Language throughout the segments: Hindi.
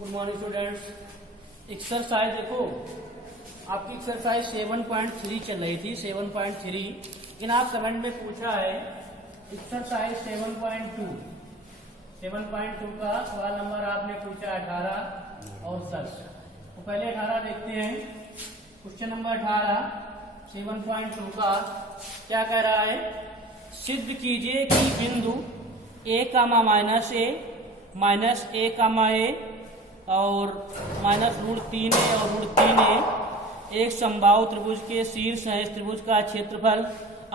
Good morning students. एक्सरसाइज देखो, आपकी एक्सरसाइज 7.3 चल रही थी, 7.3, लेकिन आप कमेंट में पूछा है एक्सरसाइज 7.2 का सवाल नंबर आपने पूछा 18 और 10। तो पहले 18 देखते हैं। क्वेश्चन नंबर 18 7.2 का क्या कह रहा है? सिद्ध कीजिए कि बिंदु a, माइनस a, और -√3a और √3a एक समबाहु त्रिभुज के शीर्ष है। इस त्रिभुज का क्षेत्रफल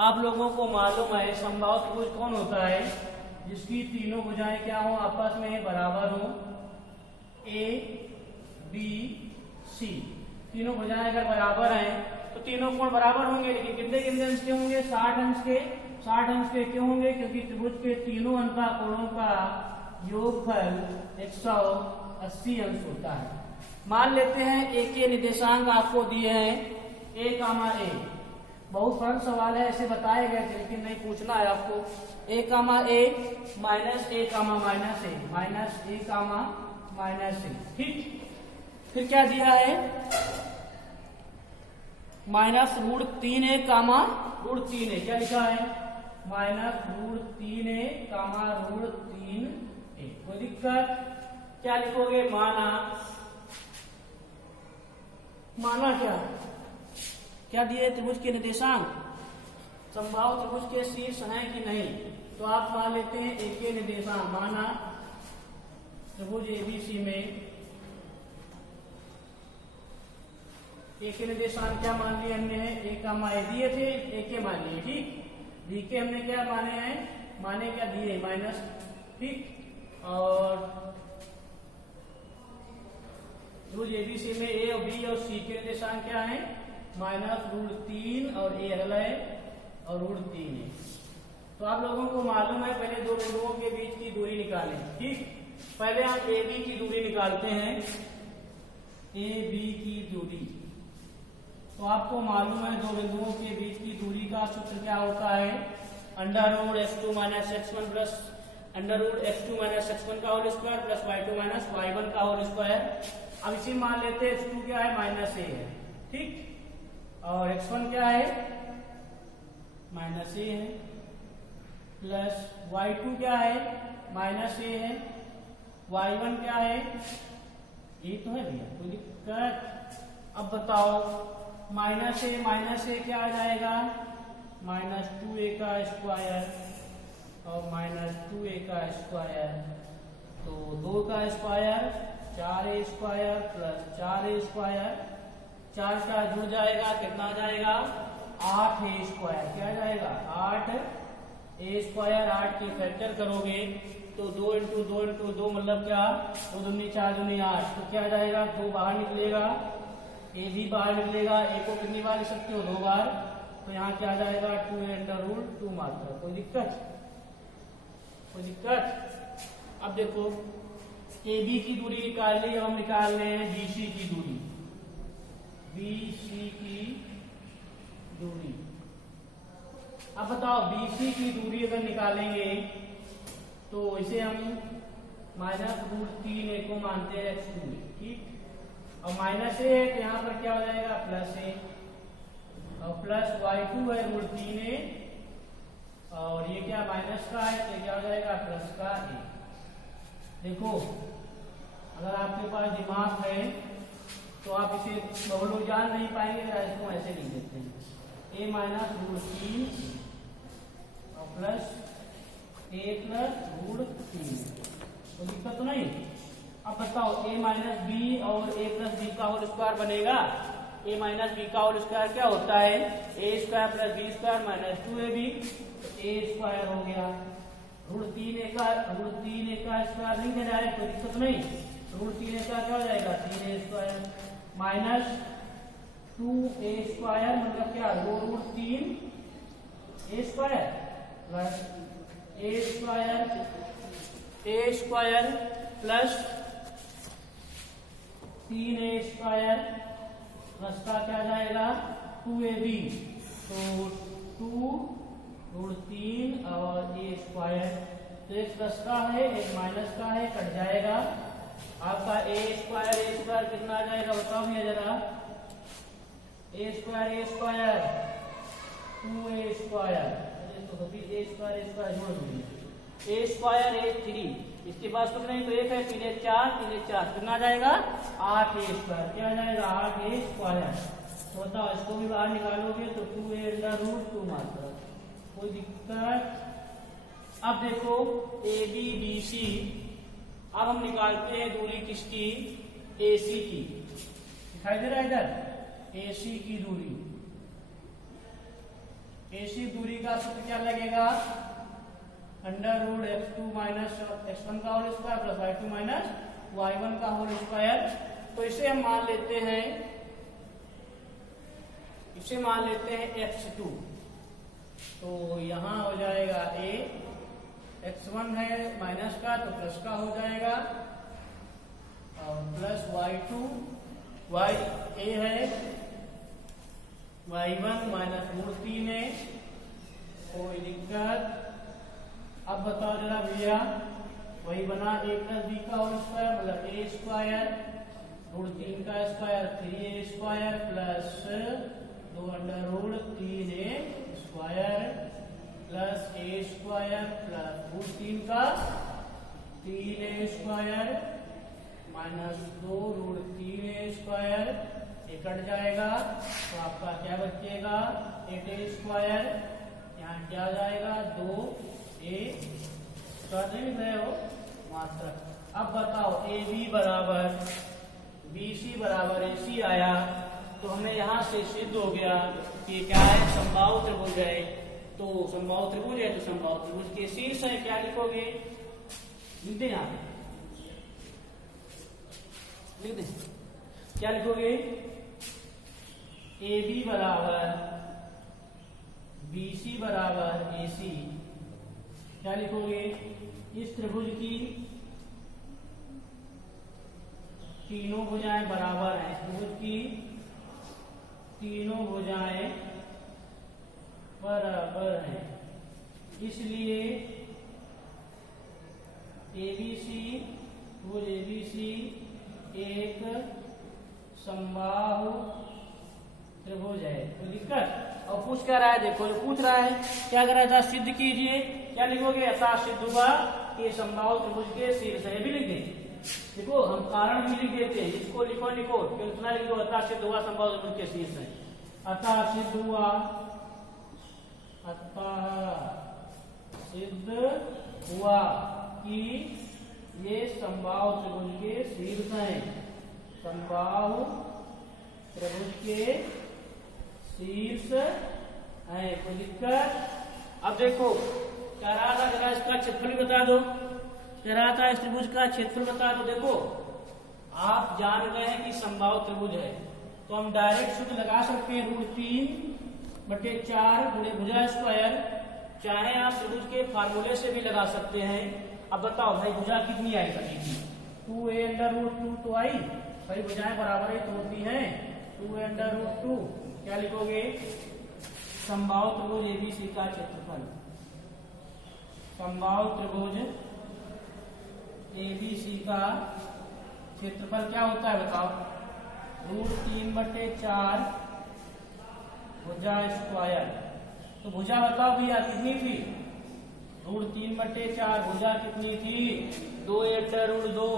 आप लोगों को मालूम है। समबाहु त्रिभुज कौन होता है? जिसकी तीनों भुजाएं क्या हो, आपस में बराबर हो, a, b, c। तीनों भुजाएं अगर बराबर हैं तो तीनों कोण बराबर होंगे, लेकिन कितने कितने अंश के होंगे? 60 अंश के। 60 अंश के क्यों होंगे? क्योंकि त्रिभुज के तीनों अंतःकोणों का योगफल 180 अंश होता है। मान लेते हैं a के निर्देशांक आपको दिए हैं a, बहुत सरल सवाल है, ऐसे बताए गए थे लेकिन नहीं पूछना है आपको। a, -a, ठीक। फिर क्या दिया है? -√3a, √3a। क्या लिखा है? -√3a, √3a। कोई दिक्कत? क्या लिखोगे? माना क्या दिए? त्रिभुज के निर्देशांक समबाहु त्रिभुज के शीर्ष हैं कि नहीं, तो आप मान लेते हैं a के निर्देशांक। माना त्रिभुज ABC में a के निर्देशांक क्या मान लिए हमने? a, दिए थे, a के मान लिए, ठीक। b के हमने क्या माने हैं? माने क्या दिए? माइनस, ठीक। और त्रिभुज ABC में a और b और c के निर्देशांक क्या है? -√3 और a अगला है और √3 है। तो आप लोगों को मालूम है, पहले दो बिंदुओं के बीच की दूरी निकालें, ठीक। पहले हम AB की दूरी निकालते हैं। AB की दूरी, तो आपको मालूम है दो बिंदुओं के बीच की दूरी का सूत्र क्या होता है? √x2 - x1 plus √x2 - x1 का whole square plus y2 - y1 का होल स्क्वायर। अब इसी मान लेते हैं x2 क्या है? -a है, ठीक। और x1 क्या है? -a है, प्लस y2 क्या है? -a है, y1 क्या है? ये तो है भैया, कोई दिक्कत? अब बताओ, -a क्या आ जाएगा? -2a का स्क्वायर और -2a का स्क्वायर, तो 2 का square 4a square plus 4a square, 4 का जुड़ जाएगा, कितना आ जाएगा? 8a square. क्या आ जाएगा? 8a square. 8 के फैक्टर करोगे तो 2 × 2 × 2 मतलब क्या? 2 दूनी 4 दूनी 8। तो क्या आ जाएगा? 2 बाहर निकलेगा, a भी बाहर निकलेगा। a को कितनी बार लिख सकते हो? 2 बार। तो यहाँ क्या आ जाएगा? 2√2 मात्रा। कोई दिक्कत? अब देखो, AB की दूरी निकाल ली, हम निकाल रहे हैं BC की दूरी। अब बताओ, BC की दूरी अगर निकालेंगे तो इसे हम -√3a को मानते हैं x2, ठीक। और -a है तो यहाँ पर क्या हो जाएगा? +a, और प्लस y2 है √3a, और ये क्या माइनस का है तो क्या हो जाएगा? प्लस का a। देखो, अगर आपके पास दिमाग है तो आप इसे बहुलों जान नहीं पाएंगे, तो इसको ऐसे लिख देते हैं a - √3 और प्लस a + √3। तो दिक्कत तो नहीं? अब बताओ, a - b और a + b का होल स्क्वायर बनेगा। a - b का होल स्क्वायर क्या होता है? a² + b² - 2ab, तो a स्क्वायर हो गया। √3a का स्क्वायर नहीं देना है, कोई दिक्कत नहीं। √3a का क्या हो जाएगा? 3a square minus 2a square मतलब क्या? 2√3a square plus a square plus 3a square plus का क्या जाएगा? 2ab। तो 2√3 और a स्क्वायर, तो एक प्लस का है एक माइनस का है, कट जाएगा। आपका ए स्क्वायर कितना आ जाएगा बताओ भैया जरा। ए स्क्वायर 2a स्क्वायर, तो फिर ए स्क्वायर जोड़ दीजिए। ए स्क्वायर 3, इसके पास कुछ नहीं तो एक है, 3 4 कितना आ जाएगा 8a स्क्वायर। क्या आ जाएगा 8a स्क्वायर। तो बताओ इसको भी बाहर निकालोगे तो 2a अंडर रूट 2 मात्र, कोई दिक्कत। अब देखो ए बी बी सी, अब हम निकालते हैं दूरी किसकी, AC की। दिखाई दे रहा है इधर AC की दूरी। AC दूरी का सूत्र क्या लगेगा, under root x2 minus x1 का whole square plus y2 minus y1 का होल स्क्वायर। तो इसे हम मान लेते हैं, इसे मान लेते हैं x2। तो यहां हो जाएगा a, x1 है माइनस का तो प्लस का हो जाएगा, और प्लस y2, y a है, y1 माइनस रूट 3 है, कोई दिक्कत। अब बताओ जरा भैया, वही बना a प्लस b का होल स्क्वायर मतलब a स्क्वायर रूट 3 का square 3a square plus 2 under root 3a square plus a square plus root 3 का 3a square minus 2 root 3a square, ये कट जाएगा तो आपका क्या बचेगा 8a स्क्वायर। यहाँ क्या जाएगा 2a स्क्वायर, नहीं लिख रहे हो मात्र। अब बताओ AB बराबर BC बराबर AC आया, तो हमें यहाँ से सिद्ध हो गया कि क्या है समबाहु त्रिभुज है। तो समबाहु त्रिभुज है तो समबाहु त्रिभुज के शीर्ष है, क्या लिखोगे, लिख दे यहाँ लिख दे, क्या लिखोगे AB बराबर BC बराबर AC, क्या लिखोगे इस त्रिभुज की तीनों भुजाएं बराबर हैं, इस त्रिभुज की तीनों भुजाएं बराबर हैं, इसलिए ABC त्रिभुज ABC एक समबाहु त्रिभुज है। कोई दिक्कत। और पूछ क्या रहा है, देखो जो पूछ रहा है क्या कर रहा था, सिद्ध कीजिए। क्या लिखोगे, अतः सिद्ध हुआ कि समबाहु त्रिभुज के शीर्ष है, भी लिख दें। देखो हम कारण भी लिख देते हैं, इसको लिखो केवल इतना लिख दो, अतः सिद्ध हुआ समबाहु त्रिभुज के शीर्ष है। अतः सिद्ध हुआ, अतः सिद्ध हुआ कि ये समबाहु त्रिभुज के शीर्ष हैं, समबाहु त्रिभुज के शीर्ष है। कोई दिक्कत। अब देखो क्या रहा था, जरा इसका क्षेत्रफल भी बता दो, क्या रहा था इस त्रिभुज का क्षेत्रफल बता दो। देखो आप जान गए हैं कि समबाहु त्रिभुज है, तो हम डायरेक्ट सूत्र लगा सकते हैं रूट 3/4 गुणे भुजा स्क्वायर, चाहे आप त्रिभुज के फार्मूले से भी लगा सकते हैं। अब बताओ भाई भुजा कितनी आई सकेगी, 2a अंडर रूट 2 तो आई भाई, भुजाएं बराबर ही तो होती हैं, 2a अंडर रूट 2। क्या लिखोगे, समबाहु त्रिभुज ABC का क्षेत्रफल, समबाहु त्रिभुज ABC का क्षेत्रफल क्या होता है बताओ, रूट 3/4 भुजा स्क्वायर। तो भुजा बताओ भैया कितनी थी, रूट 3/4, भुजा कितनी थी 2a under root 2,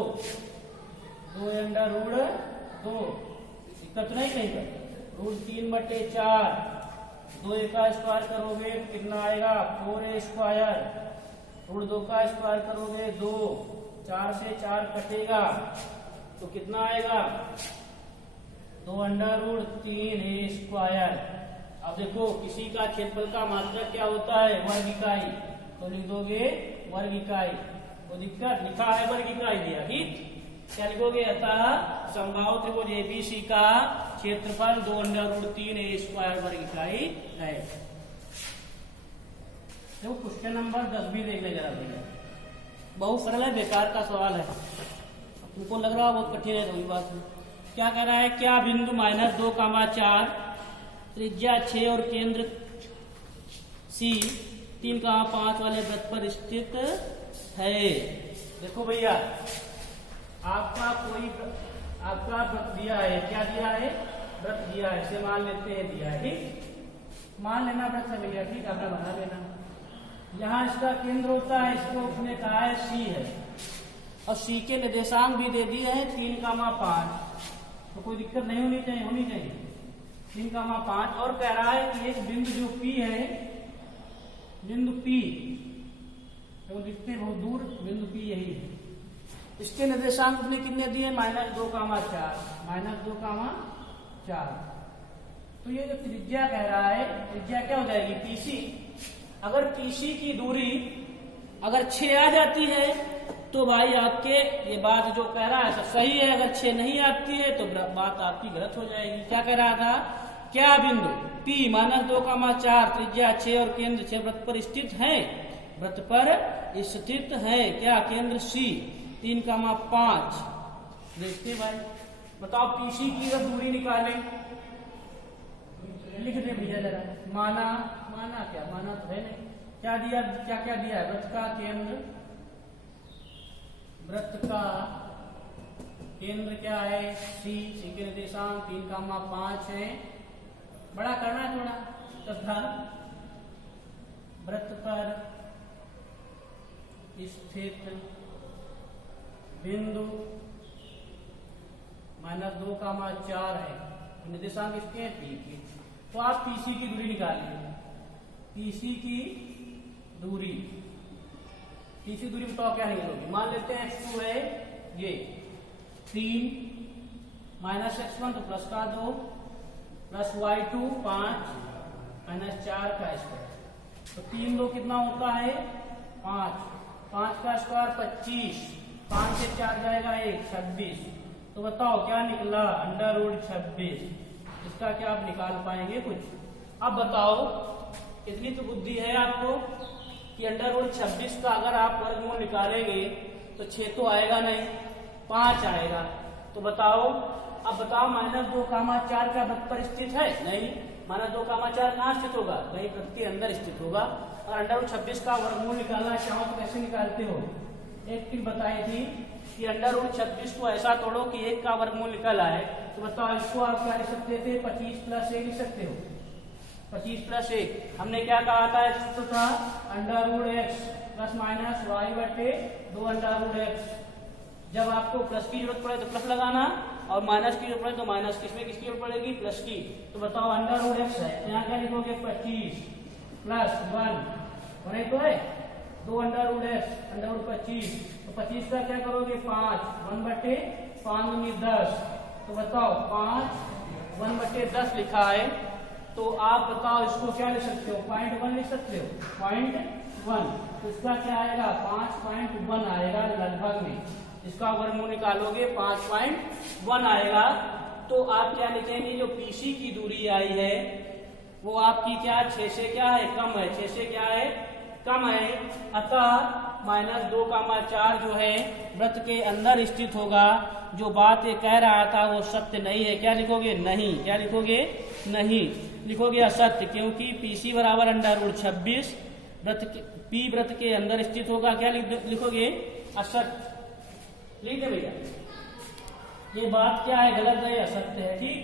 2 under root 2, दिक्कत नहीं कहीं पर। रूट 3/4 2a का स्क्वायर करोगे कितना आएगा 4a स्क्वायर, रूट 2 का स्क्वायर करोगे 2, 4 से 4 कटेगा तो कितना आएगा 2 अंडर रूट 3a स्क्वायर। अब देखो किसी का क्षेत्रफल का मात्रक क्या होता है वर्ग इकाई, तो लिख दोगे वर्ग इकाई। वो दिक्कत, लिखा है वर्ग इकाई दिया, ठीक। क्या लिखोगे, अतः समबाहु त्रिभुज ABC का क्षेत्रफल 2 अंडर रूट 3a स्क्वायर वर्ग इकाई है। देखो क्वेश्चन नंबर 10 भी देखने जरा भैया, बहुत सरल है, बेकार का सवाल है, तुमको लग रहा है बहुत कठिन है, वही बात है। क्या कह रहा है, क्या बिंदु -2,4 त्रिज्या 6 और केंद्र C 3,5 वाले वृत्त पर स्थित है। देखो भैया आपका कोई आपका व्रत दिया है, क्या दिया है, व्रत दिया है, इसे मान लेते हैं दिया है, ठीक, मान लेना व्रत है भैया, ठीक, आपने बना लेना। यहाँ इसका केंद्र होता है, इसको उसने कहा है सी है, और सी के निर्देशांक भी दे दिए हैं 3,5, तो कोई दिक्कत नहीं होनी चाहिए 3,5, और कह रहा है कि एक बिंदु जो P है, बिंदु P तो दिखते बहुत दूर, बिंदु P यही है, इसके निर्देशांक उसने कितने दिए, -2,4, -2,4। तो ये जो त्रिज्या कह रहा है, त्रिज्या क्या हो जाएगी, PC। अगर PC की दूरी अगर 6 आ जाती है तो भाई आपके ये बात जो कह रहा है तो सही है, अगर 6 नहीं आती है तो बात आपकी गलत हो जाएगी। क्या कह रहा था, क्या बिंदु P -2,4 त्रिज्या 6 और केंद्र 6 वृत्त पर स्थित है, वृत्त पर स्थित है, क्या केंद्र C 3,5। देखते भाई, बताओ PC की अगर दूरी निकालें, लिख दे भैया जरा, माना क्या, माना तो है नहीं, क्या दिया, क्या दिया है, वृत्त का केंद्र, वृत्त का केंद्र क्या है, C के निर्देशांक 3,5 है, बड़ा करना है थोड़ा, तथा वृत्त पर स्थित बिंदु -2,4 है, निर्देशांक इसके हैं P की, तो आप PC की दूरी निकालिए, PC की दूरी बताओ क्या निकलोगी, मान लेते हैं x2 है ये 3 -x1 तो प्लस का 2 प्लस y2 5 -4 का स्क्वायर, तो 3 2 कितना होता है 5, 5 का स्क्वायर 25, 5 से 4 जाएगा 1 26, तो बताओ क्या निकला, √26। इसका क्या आप निकाल पाएंगे कुछ? अब बताओ, इतनी तो बुद्धि है आपको कि √26 का अगर आप वर्गमूल निकालेंगे तो 6 तो आएगा नहीं, 5 आएगा, तो बताओ, अब बताओ -2,4 का वृत्त पर स्थित है, नहीं, -2,4 कहाँ स्थित होगा, वही वृत्त के अंदर स्थित होगा। और √26 का वर्गमूल निकालना चाहो तो कैसे निकालते हो, एक ट्रिक बताई थी कि √26 को ऐसा तोड़ो कि 1 का वर्गमूल निकल आए, तो बताओ इसको आप क्या लिख सकते थे, 25 + 1 लिख सकते हो, 25 + 1, हमने क्या कहा था, तो था √x ± y/2 √x। जब आपको प्लस की जरूरत पड़े तो प्लस लगाना, और माइनस की जरूरत पड़े तो माइनस, किसमें किसकी जरूरत पड़ेगी, प्लस की, तो बताओ √x है, यहाँ क्या लिखोगे 25 + 1 बने तो है 2 √x √25, तो 25 का क्या करोगे 5 1/5 × 10, तो बताओ 5 1/10 लिखा है, तो आप बताओ इसको क्या लिख सकते हो, 0.1 लिख सकते हो, 0.1, तो इसका क्या आएगा 5.1 आएगा लगभग में, इसका वर्गमूल निकालोगे 5.1 आएगा, तो आप क्या लिखेंगे, जो PC की दूरी आई है वो आपकी क्या 6 से क्या है, कम है, 6 से क्या है, कम है, अतः -2,4 जो है वृत्त के अंदर स्थित होगा। जो बात ये कह रहा था वो सत्य नहीं है, क्या लिखोगे, नहीं, क्या लिखोगे, नहीं लिखोगे, असत्य, क्योंकि PC बराबर √26 P वृत्त के अंदर स्थित होगा, क्या लिखोगे, असत्य, लिख दे भैया, ये बात क्या है, गलत है, असत्य है, ठीक,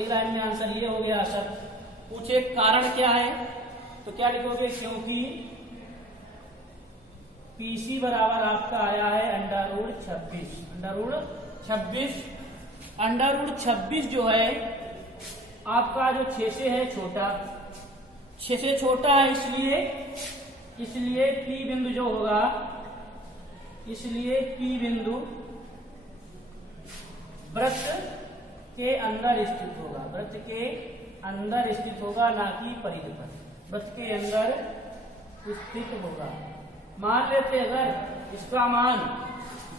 एक लाइन में आंसर ये हो गया असत्य। पूछे कारण क्या है, तो क्या लिखोगे, क्योंकि PC बराबर आपका आया है √26, √26 जो है आपका जो 6 से है छोटा, 6 से छोटा है, इसलिए P बिंदु जो होगा, इसलिए P बिंदु वृत्त के अंदर स्थित होगा, वृत्त के अंदर स्थित होगा, ना कि परिधि पर, वृत्त के अंदर स्थित होगा। मान लेते अगर इसका मान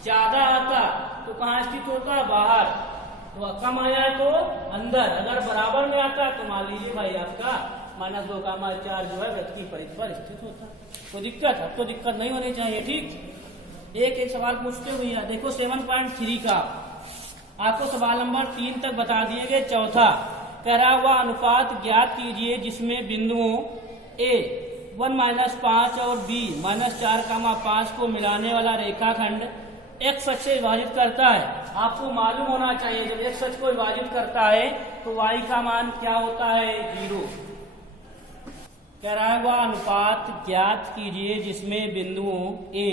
ज्यादा आता तो कहाँ स्थित होता, बाहर, तो कम आया तो अंदर, अगर बराबर में आता तो मान लीजिए भाई आपका -2,4 जो है वृत्त की परिधि पर स्थित होता। कोई दिक्कत, अब तो दिक्कत नहीं होनी चाहिए, ठीक। एक सवाल पूछते हुए देखो 7.3 का आपको सवाल नंबर 3 तक बता दिए गए। चौथा कह रहा हुआ अनुपात ज्ञात कीजिए जिसमें बिंदुओं A 1 - 5 और B -4, 5 को मिलाने वाला रेखाखंड x अक्ष से विभाजित करता है। आपको मालूम होना चाहिए जब x अक्ष को विभाजित करता है तो y का मान क्या होता है 0। कह रहा है वह अनुपात ज्ञात कीजिए जिसमें बिंदुओं a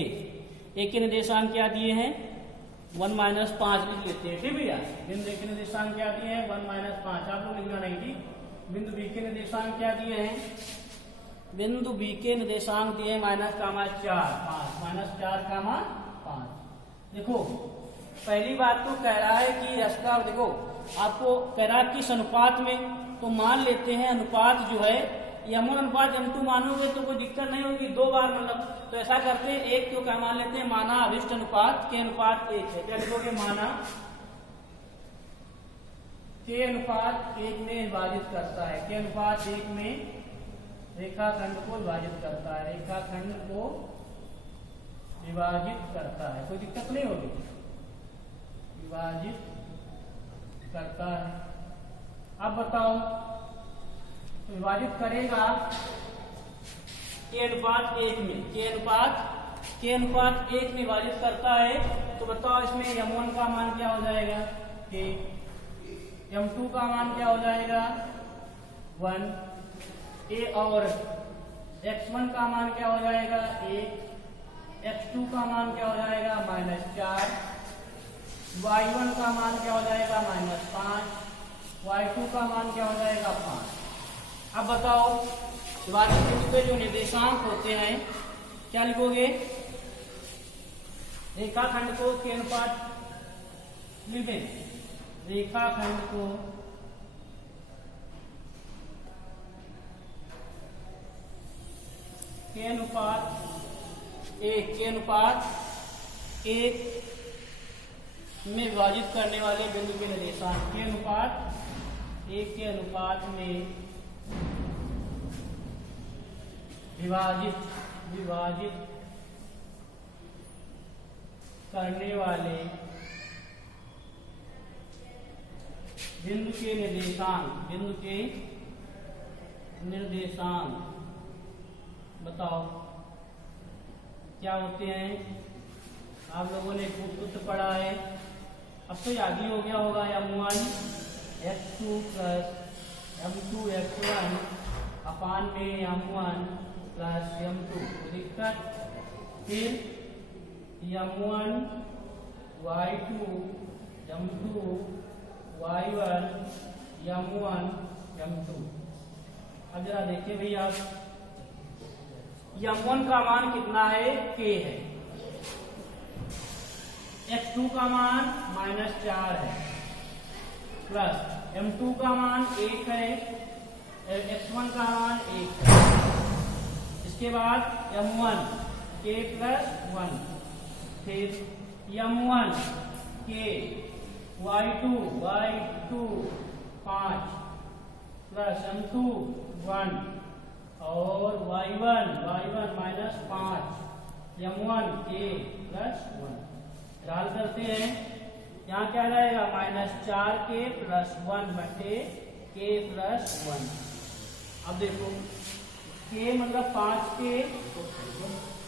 के निर्देशांक क्या दिए हैं 1 - 5 लिख लेते हैं। ठीक भैया, बिंदु A के निर्देशांक क्या दिए हैं 1 - 5, आप लोग लिखना नहीं ठीक। बिंदु B के निर्देशांक क्या दिए हैं, बिंदु B के निर्देशांक दिए हैं -4,5। देखो पहली बात तो कह रहा है कि इसका देखो आपको कह रहा है किस अनुपात में, तो मान लेते हैं अनुपात जो है m1 अनुपात m2 मानोगे तो कोई दिक्कत नहीं होगी, 2 बार मतलब। तो ऐसा करते हैं एक तो क्या मान लेते हैं माना अभिष्ट अनुपात के अनुपात 1 है। क्या लिखोगे माना के अनुपात 1 में विभाजित करता है, के अनुपात 1 में रेखाखंड को विभाजित करता है, रेखाखंड को विभाजित करता है, कोई दिक्कत नहीं होगी, विभाजित करता है। अब बताओ विभाजित करेगा के अनुपात 1 में, के अनुपात 1 में विभाजित करता है तो बताओ इसमें m1 का मान क्या हो जाएगा के, m2 का मान क्या हो जाएगा 1, a और x1 का मान क्या हो जाएगा 1, x2 का मान क्या हो जाएगा -4, y1 का मान क्या हो जाएगा -5, y2 का मान क्या हो जाएगा 5। अब बताओ विभाजित बिंदु के जो निर्देशांक होते हैं क्या लिखोगे, रेखाखंड को के अनुपात लिख दें, रेखाखंड को के अनुपात 1 में विभाजित करने वाले बिंदु के निर्देशांक के अनुपात 1 के अनुपात में विभाजित करने वाले बिंदु के निर्देशांक बताओ क्या होते हैं। आप लोगों ने सूत्र पढ़ा है, अब तो याद ही हो गया होगा m1 x2 + m2 x1 अपान में m1 + m2 दिक्कत, फिर m1 y2 m2 y1 m1 m2। अब जरा देखिए भैया m1 का मान कितना है k है, x2 का मान -4 है, प्लस m2 का मान 1 है, x1 का मान 1 है। इसके बाद m1 k + 1, फिर m1 k y2 5 plus m2 1 और y1 -5 m1 k + 1 डाल करते हैं। यहाँ क्या रहेगा -4k + 1 बटे k + 1। अब देखो k मतलब 5k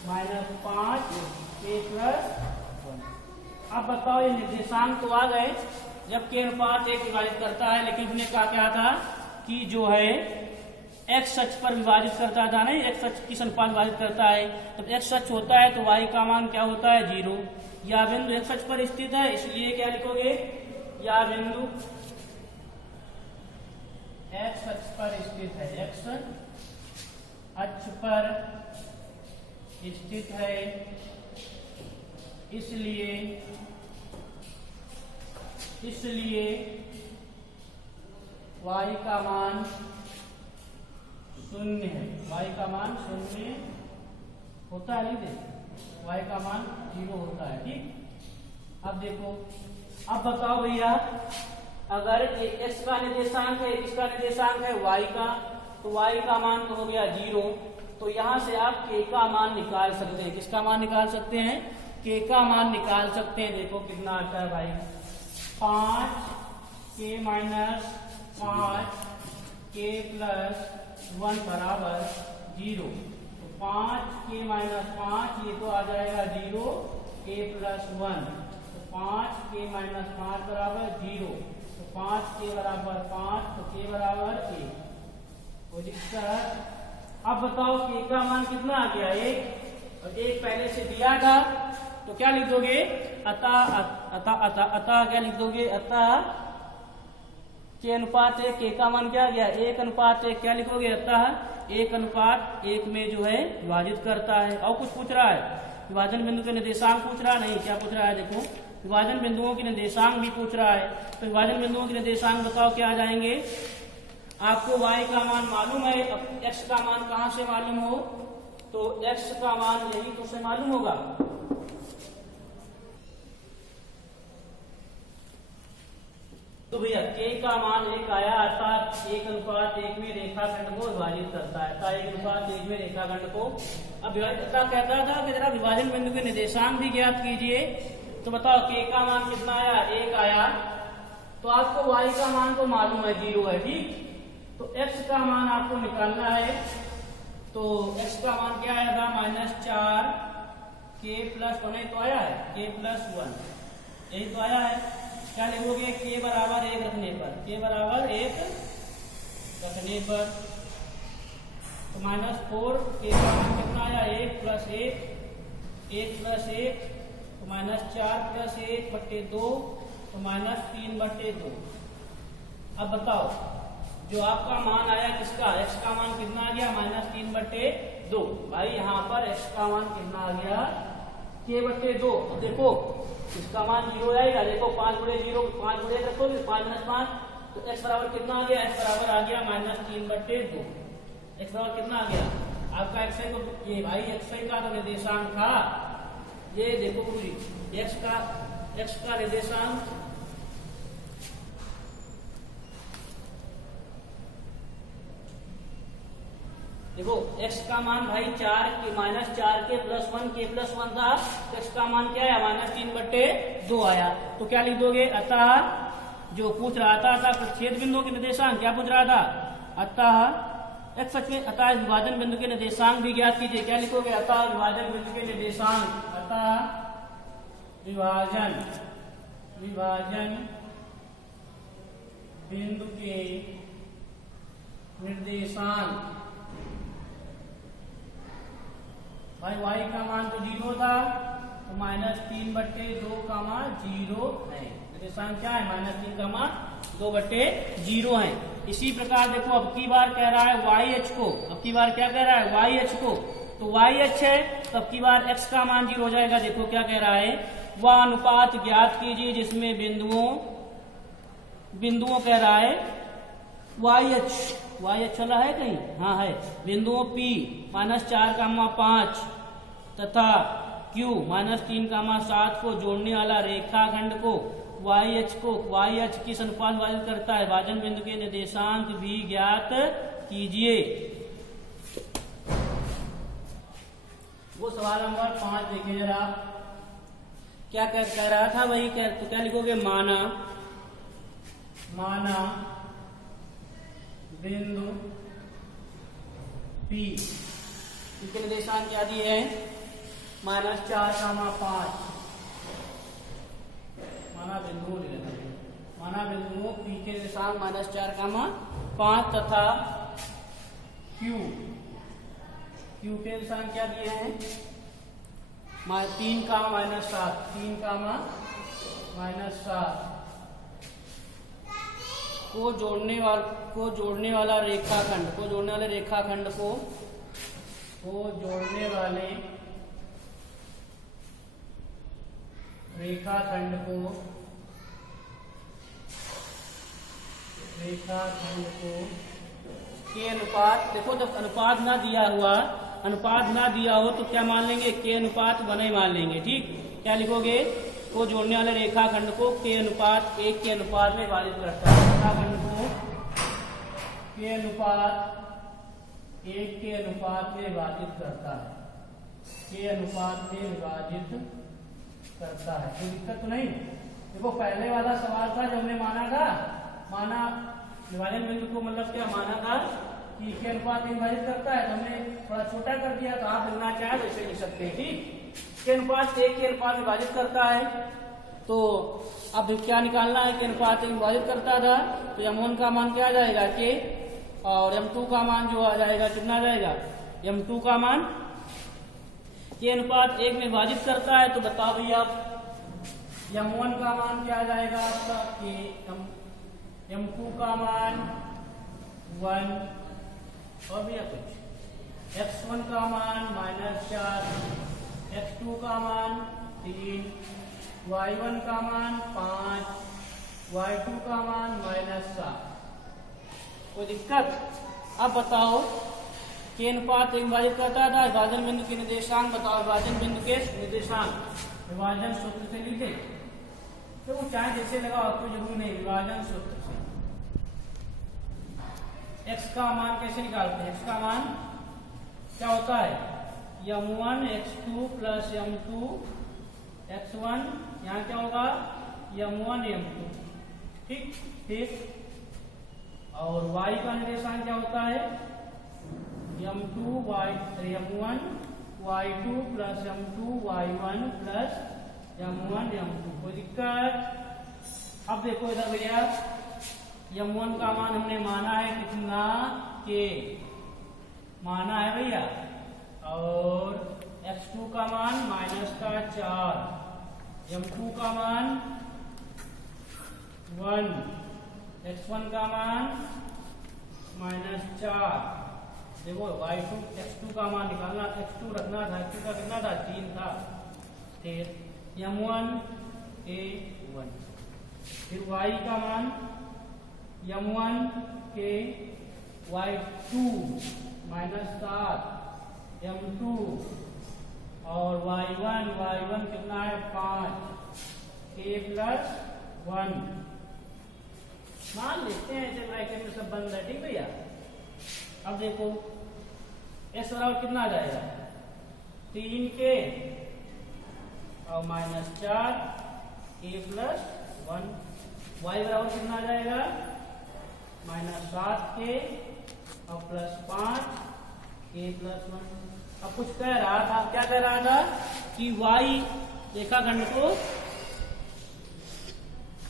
-5k + 1। अब बताओ ये निर्देशांक तो आ गए जब k अनुपात 1 विभाजित करता है, लेकिन हमने क्या था कि जो है x अक्ष पर विभाजित करता था, नहीं x अक्ष किस अनुपात विभाजित करता है, जब x अक्ष होता है तो y का मान क्या होता है 0। या बिंदु x अक्ष पर स्थित है इसलिए क्या लिखोगे, या बिंदु x अक्ष पर स्थित है, x अक्ष पर स्थित है इसलिए y का मान 0 है, y का मान 0 होता है, नहीं y का मान 0 होता है। ठीक, अब देखो, अब बताओ भैया अगर x का निर्देशांक है, इसका निर्देशांक है y का, तो y का मान तो हो गया 0। तो यहां से आप k का मान निकाल सकते हैं। किसका मान निकाल सकते हैं, k का मान निकाल सकते हैं। देखो कितना आता है भाई, 5k - 5k + 1 बराबर 0। तो 5k - 5 ये तो आ जाएगा 0, k + 1 तो 5 k माइनस 5 बराबर 0, तो 5 k बराबर 5, तो k बराबर 1। अब बताओ k का मान कितना आ गया 1, और 1 पहले से दिया था, तो क्या लिख दोगे अतः क्या लिख दोगे, अतः k अनुपात 1, k का मान क्या आ गया 1 अनुपात 1, क्या लिखोगे अतः 1 अनुपात 1 में जो है विभाजित करता है। और कुछ पूछ रहा है, विभाजन बिंदु के निर्देशांक पूछ रहा नहीं, क्या पूछ रहा है देखो, विभाजन बिंदुओं के निर्देशांक भी पूछ रहा है। तो विभाजन बिंदुओं के निर्देशांक बताओ क्या आ जाएंगे। आपको y का मान मालूम है, अब x का मान कहां से मालूम हो, तो x का मान यही तो से मालूम होगा। तो भैया k का मान 1 आया, अर्थात 1 अनुपात 1 में रेखाखंड को विभाजित करता है, अर्थात 1 अनुपात 1 में रेखाखंड को। अब कहता था कि जरा विभाजन बिंदु के निर्देशांक भी ज्ञात कीजिए, तो बताओ k का मान कितना आया 1 आया, तो आपको y का मान तो मालूम है 0 है, ठीक। तो x का मान आपको निकालना है, तो x का मान क्या आया था -4 k प्लस 1 तो आया है, k प्लस 1 यही तो आया है। क्या लिखोगे k बराबर 1 रखने पर, k बराबर 1 रखने पर, तो -4 k का मान कितना आया 1 प्लस 1, 1 प्लस 1 तो -4 प्लस 1 बटे 2, तो -3 बटे 2। अब बताओ जो आपका मान आया किसका, x का मान कितना आ गया -3 बटे 2। भाई यहाँ पर x का मान कितना आ गया k बटे 2। देखो इसका मान 0 आएगा, देखो 5 गुणे 0 5 गुणे रखोगे 5 - 5, तो x बराबर कितना आ गया, x बराबर आ गया -3 बटे 2। x बराबर कितना आ गया आपका x है, तो ये भाई x का तो निर्देशांक था, ये देखो गुरु जी x का निर्देशांक देखो x का मान भाई 4 के -4 के प्लस 1 k प्लस 1 था, x का मान क्या आया -3 बटे 2 आया। तो क्या लिख दोगे, अतः जो पूछ रहा था अतः प्रच्छेद बिंदु के निर्देशांक, क्या पूछ रहा था अतः x सच में अतः विभाजन बिंदु के निर्देशांक भी ज्ञात कीजिए। क्या लिखोगे अतः विभाजन बिंदु के निर्देशांक, अतः विभाजन बिंदु के निर्देशांक। भाई y का मान तो 0 था, तो -3 बटे 2 का मान 0 है, निर्देशांक क्या है -3 2 बटे 0 है। इसी प्रकार देखो अब की बार कह रहा है YH को, अब की बार क्या कह रहा है YH को, तो YH है, तो अब की बार x का मान 0 हो जाएगा। देखो क्या कह रहा है, वह अनुपात ज्ञात कीजिए जिसमें बिंदुओं कह रहा है YH वाला है कहीं, हाँ है, बिंदुओं P -4, 5 तथा Q -3, 7 को जोड़ने वाला रेखाखंड को YH किस अनुपात विभाजित करता है, विभाजन बिंदु के निर्देशांक भी ज्ञात कीजिए। वो सवाल नंबर 5 देखिए जरा, क्या कह रहा था वही तो क्या लिखोगे, माना बिंदु P के निर्देशांक क्या दिए हैं -4, 5। माना बिंदुओं P के निर्देशांक -4, 5 तथा Q के निर्देशांक क्या दिए हैं 3, -7 को जोड़ने वाला रेखाखंड को के अनुपात। देखो जब अनुपात ना दिया हो तो क्या मान लेंगे, के अनुपात बने मान लेंगे, ठीक। क्या लिखोगे, को जोड़ने वाले रेखाखंड को के अनुपात 1 के अनुपात में विभाजित करता है, रेखाखंड को के अनुपात 1 के अनुपात में विभाजित करता है, कोई दिक्कत तो नहीं। देखो पहले वाला सवाल था जो हमने माना विभाजन बिंदु को, मतलब क्या माना था कि के अनुपात में विभाजित करता है, तो हमने थोड़ा छोटा कर दिया, तो आप लिखना क्या है वैसे लिख सकते हैं, ठीक। के अनुपात 1 के अनुपात विभाजित करता है, तो अब क्या निकालना है, के अनुपात एक विभाजित करता था, तो m1 का मान क्या आ जाएगा के, और m2 का मान जो आ जाएगा कितना आ जाएगा, m2 का मान के अनुपात एक में विभाजित करता है। तो बताओ भैया m1 का मान क्या आ जाएगा आपका के, m2 का मान 1 और भैया कुछ, x1 का मान -4, x2 का मान 3, y1 का मान 5, y2 का मान -7। कोई दिक्कत? अब बताओ के अनुपात एक विभाजित करता था, विभाजन बिंदु के निर्देशांक बताओ, विभाजन बिंदु के निर्देशांक विभाजन सूत्र से लिखे, तो वो चाहे जैसे लगाओ, आपको जरूरी नहीं, विभाजन सूत्र से। x का मान कैसे निकालते हैं, x का मान क्या होता है, m1 x2 plus m2 x1, यहाँ क्या होगा m1 m2, ठीक ठीक। और y का निर्देशांक क्या होता है, m2 m1 y2 plus m2 y1 plus m1 m2। कोई दिक्कत? अब देखो इधर भैया, m1 का मान हमने माना है कितना, के माना है भैया, और x2 का मान -4, m2 का मान 1, x1 का मान -4। देखो y2 x2 का मान निकालना, x2 रखना था, x2 का कितना था 3 था, फिर m1 a1, फिर y का मान m1 के y2 -7 m2, और y1 कितना है 5 k प्लस 1। मान लेते हैं ऐसे ब्रैकेट में सब बंद है, ठीक भैया। अब देखो s बराबर कितना आ जाएगा, 3k और -4 k प्लस 1, y बराबर कितना आ जाएगा, -7k और प्लस 5 k प्लस 1। अब कुछ कह रहा था, क्या कह रहा था कि y रेखाखंड को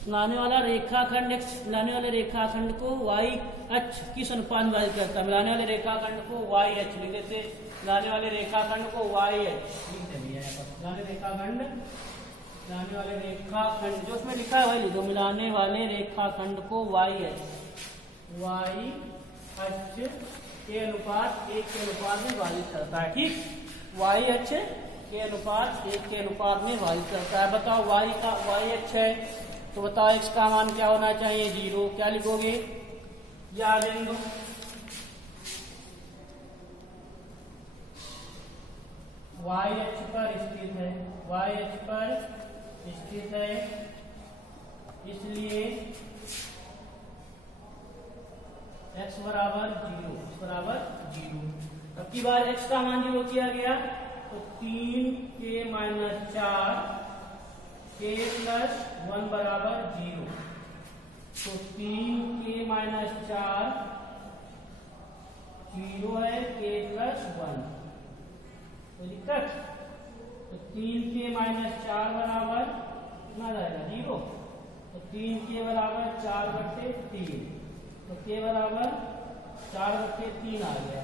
लाने वाला रेखाखंड, x लाने वाले रेखाखंड को y अक्ष किस अनुपात में विभाजित करता है, लाने वाले रेखाखंड को y अक्ष लिख देते, लाने वाले रेखाखंड को y अक्ष लिख देंगे, लाने वाले रेखाखंड जो उसमें लिखा है वही लिखो, मिलाने वाले रेखाखंड को y अक्ष के अनुपात 1 के अनुपात में विभाजित करता है, ठीक। y अक्ष के अनुपात 1 के अनुपात में विभाजित करता है। बताओ y अक्ष है, तो बताओ x का मान क्या होना चाहिए, 0। क्या लिखोगे, या बिंदु y अक्ष पर स्थित है, y अक्ष पर स्थित है, इसलिए x बराबर 0। अब की बार x का मान 0 किया गया, तो 3k -4 k प्लस 1 बराबर 0, तो 3k -4 0 है, k प्लस 1। कोई दिक्कत? तो 3k -4 बराबर कितना जाएगा 0, तो 3k बराबर 4/3, तो k बराबर 4/3 आ गया।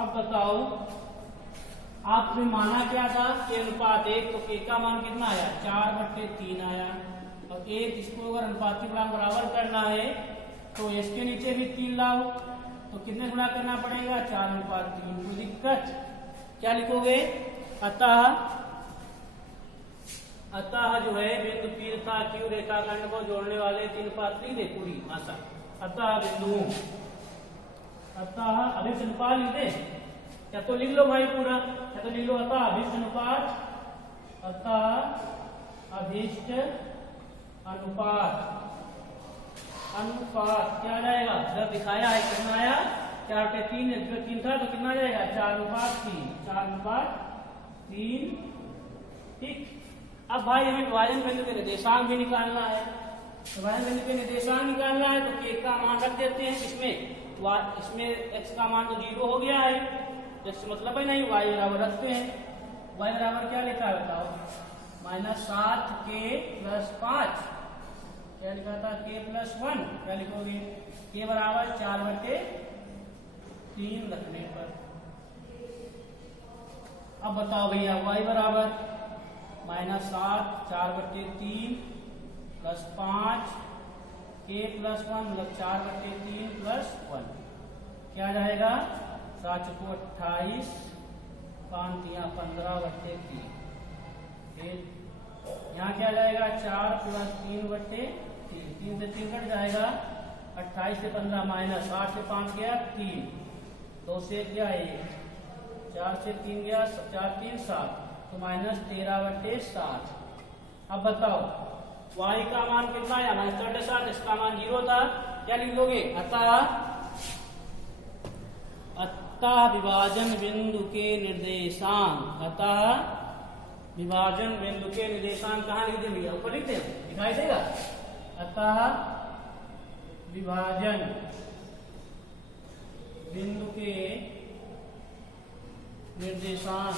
अब बताओ आपने माना क्या था, के अनुपात 1, तो k का मान कितना आया 4/3 आया, और 1 इसको अगर अनुपाती गुणांक बराबर करना है तो इसके नीचे भी 3 लाओ, तो कितने गुणा करना पड़ेगा 4/3। कोई दिक्कत? क्या लिखोगे, अतः जो है बिंदु P तथा Q रेखाखंड को जोड़ने वाले 3 पात्री दे पूरी भाषा, अतः बिंदुओं, अतः अभिष्ट अनुपात लिख दे, या तो लिख लो भाई पूरा, या तो लिख लो अतः अभिष्ट अनुपात, अतः अभिष्ट अनुपात क्या आ जाएगा, जब दिखाया है कितना आया 4/3 था, तो कितना आ जाएगा 4/3, ठीक। अब भाई हमें विभाजन बिंदु के निर्देशांक भी निकालना है, विभाजन बिंदु के निर्देशांक निकालना है, तो k का मान रख देते हैं, इसमें x का मान तो 0 हो गया है, x मतलब है नहीं, y बराबर रखते हैं, y बराबर क्या लेता है बताओ, -7k + 5, क्या लिखा था k + 1, क्या लिखोगे k बराबर 4/3 रखने पर। अब बताओ भैया y बराबर -7 4/3 + 5 k + 1 मतलब 4/3 + 1 क्या जाएगा 7 × 28 5 × 15/3। फिर यहाँ क्या जाएगा 4 + 3/3, 3 से 3 कट जाएगा, 28 से 15 -8 से 5 गया 3, 2 से क्या 1, 4 से 3 गया 4 3 7 तो -13/7। अब बताओ y का मान कितना है -7, इसका मान 0 था, क्या लिख लोगे अतः विभाजन बिंदु के निर्देशांक, अतः विभाजन बिंदु के निर्देशांक कहाँ लिख दे भैया ऊपर लिख दे दिखाई देगा। अतः विभाजन बिंदु के निर्देशांक,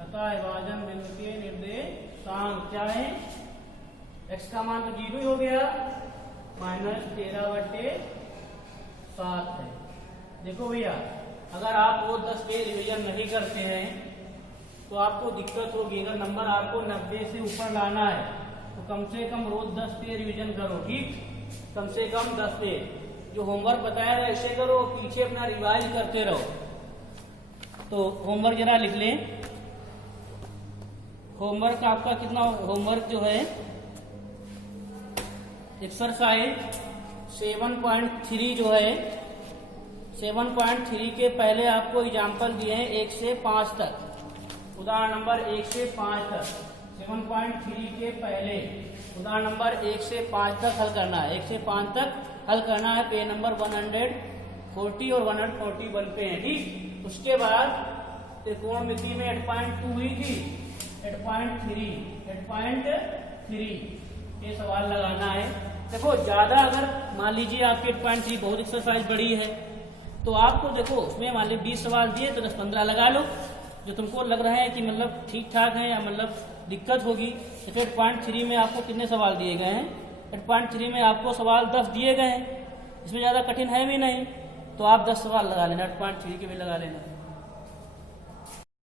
अतः विभाजन बिंदु के निर्देशांक क्या है, x का मान तो 0 ही हो गया, -13/7 है। देखो भैया अगर आप रोज 10 पे रिवीजन नहीं करते हैं तो आपको दिक्कत होगी। अगर नंबर आपको 90 से ऊपर लाना है तो कम से कम रोज 10 पे रिवीजन करो, ठीक, कम से कम 10 पे। जो होमवर्क बताया है ऐसे करो, पीछे अपना रिवाइज करते रहो। तो होमवर्क जरा लिख लें। होमवर्क आपका कितना, होमवर्क जो है एक्सरसाइज 7.3 जो है 7.3 के पहले आपको एग्जाम्पल दिए हैं 1 से 5 तक, उदाहरण नंबर 1 से 5 तक। 7.3 के पहले उदाहरण नंबर 1 से 5 तक हल करना है, 1 से 5 तक हल करना है। पेज नंबर 140 और 141 पे है, ठीक। उसके बाद त्रिकोणमिति में 8.2 हुई थी, 8.3 ये सवाल लगाना है। देखो ज्यादा अगर मान लीजिए आपके 8.3 बहुत एक्सरसाइज बड़ी है तो आपको देखो उसमें मान लीजिए 20 सवाल दिए तो 10-15 लगा लो जो तुमको लग रहा है कि मतलब ठीक ठाक है या मतलब दिक्कत होगी। जैसे 8.3 में आपको कितने सवाल दिए गए हैं, 8.3 में आपको सवाल 10 दिए गए हैं, इसमें ज्यादा कठिन है भी नहीं, तो आप 10 सवाल लगा लेना, 8.3 के भी लगा लेना।